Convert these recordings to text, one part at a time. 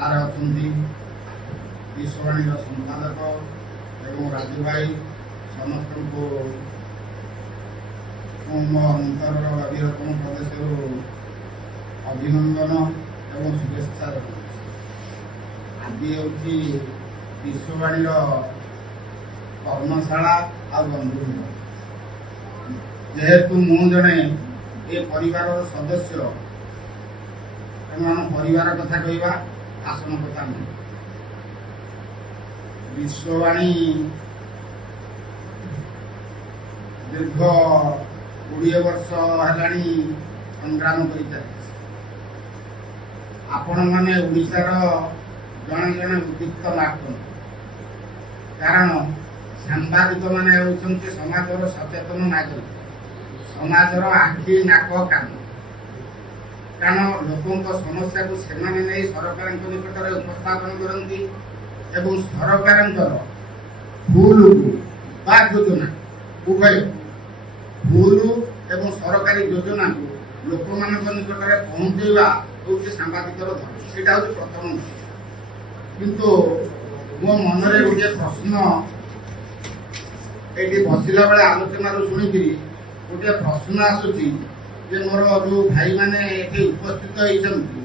सार अच्छा विश्ववाणी संपादक एवं राजू भाई समस्त को मो अंतर अभिरतन प्रदेश अभिनंदन एवं शुभेच्छा आज हूँ विश्ववाणी कर्मशाला और बंधु जेहेतु मु जड़े ए परिवार सदस्य तेणु परिवार कथा कहवा आसन कथा नहीं विश्ववाणी दीर्घ 20 वर्ष है संग्राम कर आपण मैंने ओडिशार जड़े जड़े उद्युक्त लाभ कारण सांबादिक मैंने होती समाजर सचेतन नागरिक समाजर आखि नाक कान कारण लोकों समस्या को सेमाने नहीं सरकार निकट में उपस्थापन करती एवं सरकार भूल बा योजना उभय भूल एवं सरकारी योजना को लोक मान निकट में पहुंचेगा हूँ सांबादिकर धर्म से प्रथम किंतु मो मन में गोटे प्रश्न ये बसला बेले आलोचना शुणिक गोटे प्रश्न आसूची मोर जो भाई मैंने ये उपस्थित होती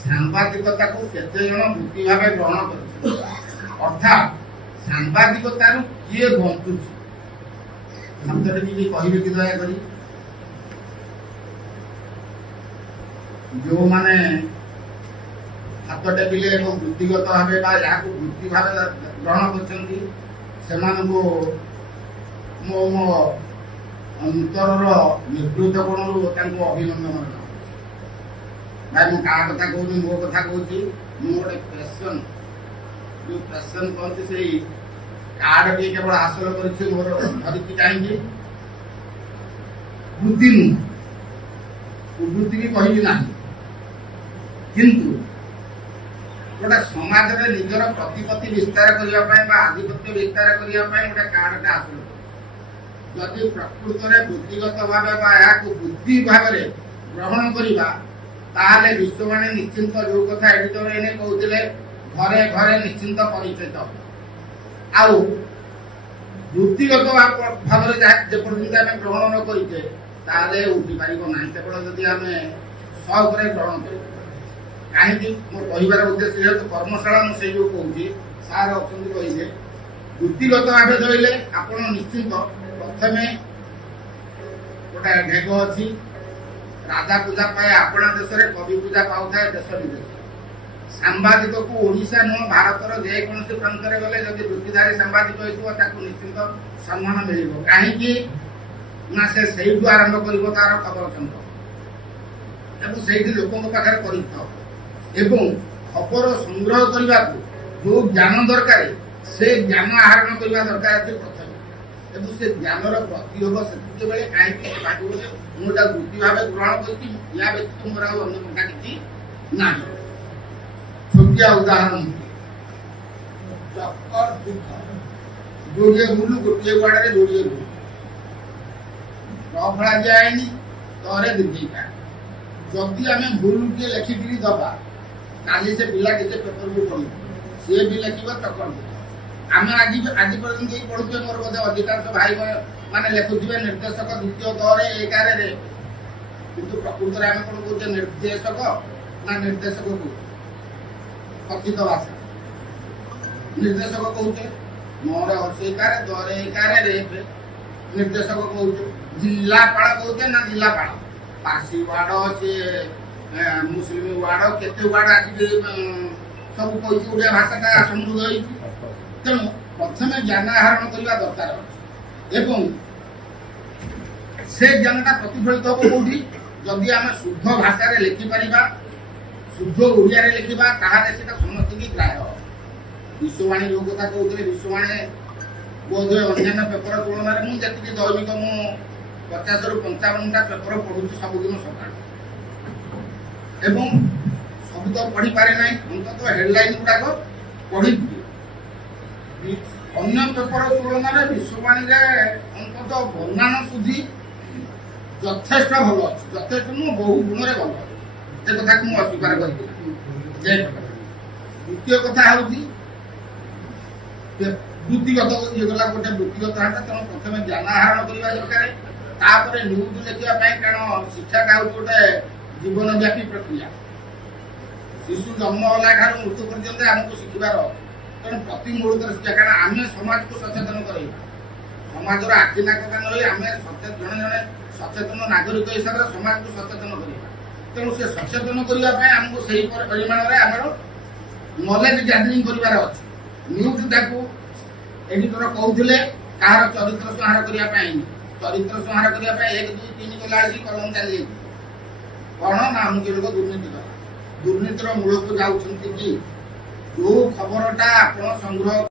सांबादिकता को केते जन वृत्ति भाव ग्रहण कर अर्थात सांबादिकता किए बंचुची शब्द टी कहे कि दयाक जो माने हाथ टेकिले वृत्तिगत भाव वृत्ति भाव ग्रहण कर मो मो अंतर नेतृत्व गुण अभिनंदन भाई मुझे क्या कथा कहूँ मो कथा कहूँ गोटे पैसन जो पैसन कहते से कार्ड टी केवल हासिल कर कहीं बुद्धि नुह उन्नति भी कहबी ना किंतु गोटे समाज में निजर प्रतिपत्ति विस्तार करने आधिपत्य विस्तार करने गोटे कार्ड हासिल जदि प्रकृत में बुद्धिगत भाव बुद्धि भाव ग्रहण करवा ताहले विश्ववाणी निश्चिंत जो कथा एडिटर एने कहते घरे घरे निश्चिंत परिचित आउ वृत्तिगत भाव जेपर्यंत आम ग्रहण न करें ताहले उठी पार ना केवल जदि आम शौक ग्रहण कर कहीं मोर कहबार उद्देश्य जेहतु कर्मशाला मुझे जो कहूँ सार अच्छा कहे वृत्तिगत भाव धरले आप निश्चिंत प्रथम गोटे ढेग अच्छी राजा पूजा पाए अपना देश में कवि पूजा पाऊ था देश विदेश सांबादिक को ओडिशा नुह भारतर जेकोसी प्रांत में गले जब वृत्तिधारी सांबादिक होता निश्चित सम्मान मिल कहीं ना से आरंभ कर तार खबर संग्रह से लोकों पाखे परिचित एवं खबर संग्रह करने को जो ज्ञान दरकार से ज्ञान आहरण करने दरकार अच्छे प्रथम एवं से ज्ञानर प्रतियोग से कहीं मुझे वृत्ति भाव ग्रहण कर व्यतीत मोर अन्य किसी ना छोटिया उदाहरण चक्कर जोड़े बुलू गोटे गाड़े जोड़े बुलू रफड़ा जाएनि तरे दीर्घिका जदि आम भूल टे लेखिकी दबा काली से पिला से पेपर को पढ़ सी भी लिख चक्कर आम आज पर्यटन पढ़ुए मोर बोधे अधिकांश भाई मैंने लिखुवे निर्देशक द्वितीय दरे एगारे किंतु प्रकृत में आम कौन कहे निर्देशक ना निर्देशक को कथित भाषा निर्देशक कहते मोर अशिकार दरे एगारे निर्देशक कहते जिलापाल कहते ना जिलापाल पार्सी वार्ड से मुस्लिम वार्ड केते वार्ड आसिक सब कही ओडिया भाषाटा समृद्ध हो तेणु प्रथम ज्ञान आहरण करने दरकार एवं से ज्ञानटा प्रतिफलित हम कौटी जदि आम शुद्ध भाषा लिखिपर शुद्ध ओडिया लिखा ताहले समस्त की प्राय विश्ववाणी जो कथा कहते विश्ववाणी बोधे अन्य पेपर तुलन में मुझे दैनिक मु 50 ରୁ 55टा पेपर पढ़ुची सबुदिन सकाल एवं सब तो पढ़ी पारे ना अंत हेडलाइन गुड़ाक पढ़ी अन्य पेपर तुलन में विश्ववाणी अंत बर्णान सुधी यथेष्ट भल अच्छी यथेष्ट नुह बहु गुण भल एक कथा मुझे अस्वीकार कर द्वितीय कथा हूँ वृत्तिगत ये गला गोटे वृत्तिगत हाट तेणु प्रथम ज्ञान आहरण करने दरकार तापर न्यूज लिखा कारण शिक्षाटा हूँ गोटे जीवनव्यापी प्रक्रिया शिशु जन्म होला ठार मृत्यु पर्यंत आमको शिखबार तेणु प्रति मुहूर्त शिक्षा कारण आम समाज को सचेतन कर समाजर आखि नाक कान हो आम जड़े जड़े सचेतन नागरिक हिसाब से समाज को सचेतन करवा तेणु से सचेतन करने आमको सही परिमाण में आम नॉलेज गैदरिंग करार अच्छे न्यूज ताकू एडिटर कहते कहार चरित्र संहार करने चरित्र संहार करने 1 2 3 गला कलम चली कौन ना अमुक लोग दुर्नीतिर मूल को जाऊँ कि जो खबरटा आप संग्रह